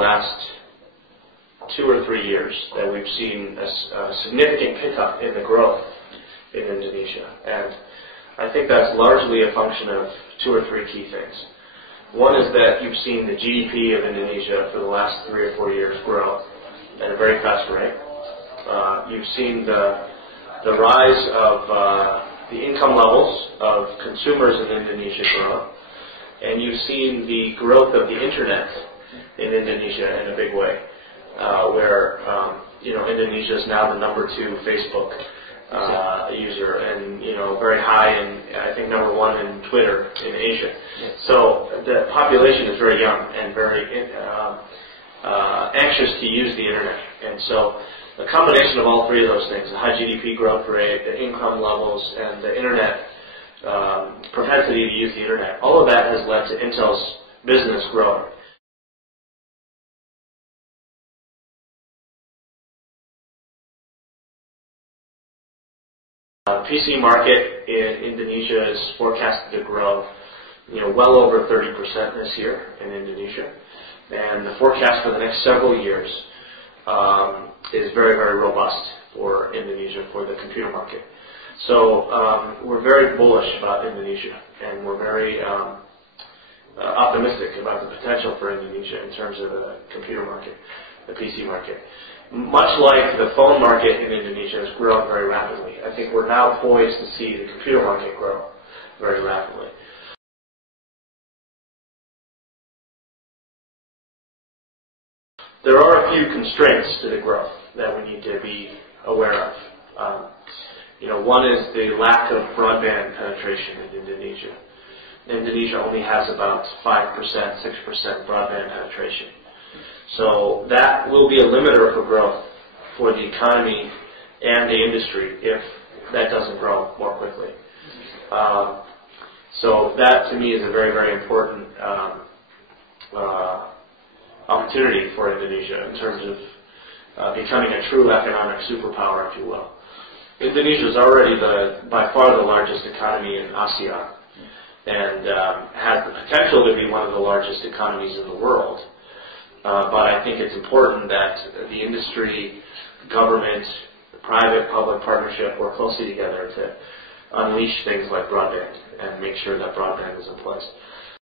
last 2 or 3 years that we've seen a significant pickup in the growth in Indonesia. And I think that's largely a function of 2 or 3 key things. One is that you've seen the GDP of Indonesia for the last 3 or 4 years grow at a very fast rate. You've seen the rise of the income levels of consumers in Indonesia grow. And you've seen the growth of the internet in Indonesia in a big way, where Indonesia is now the number 2 Facebook user, and very high in, I think, number 1 in Twitter in Asia. Yes. So the population is very young and very anxious to use the internet, and so the combination of all 3 of those things, the high GDP growth rate, the income levels, and the internet propensity to use the internet, all of that has led to Intel's business growing. The PC market in Indonesia is forecasted to grow, well over 30% this year in Indonesia, and the forecast for the next several years is very, very robust for Indonesia, for the computer market. So we're very bullish about Indonesia, and we're very optimistic about the potential for Indonesia in terms of the computer market, the PC market. Much like the phone market in Indonesia has grown very rapidly, I think we're now poised to see the computer market grow very rapidly. There are a few constraints to the growth that we need to be aware of. One is the lack of broadband penetration in Indonesia. Indonesia only has about 5%, 6% broadband penetration. So that will be a limiter for growth for the economy and the industry if that doesn't grow more quickly. So that, to me, is a very, very important opportunity for Indonesia in terms of becoming a true economic superpower, if you will. Indonesia is already by far the largest economy in ASEAN, and has the potential to be one of the largest economies in the world. But I think it's important that the industry, government, private-public partnership work closely together to unleash things like broadband and make sure that broadband is in place.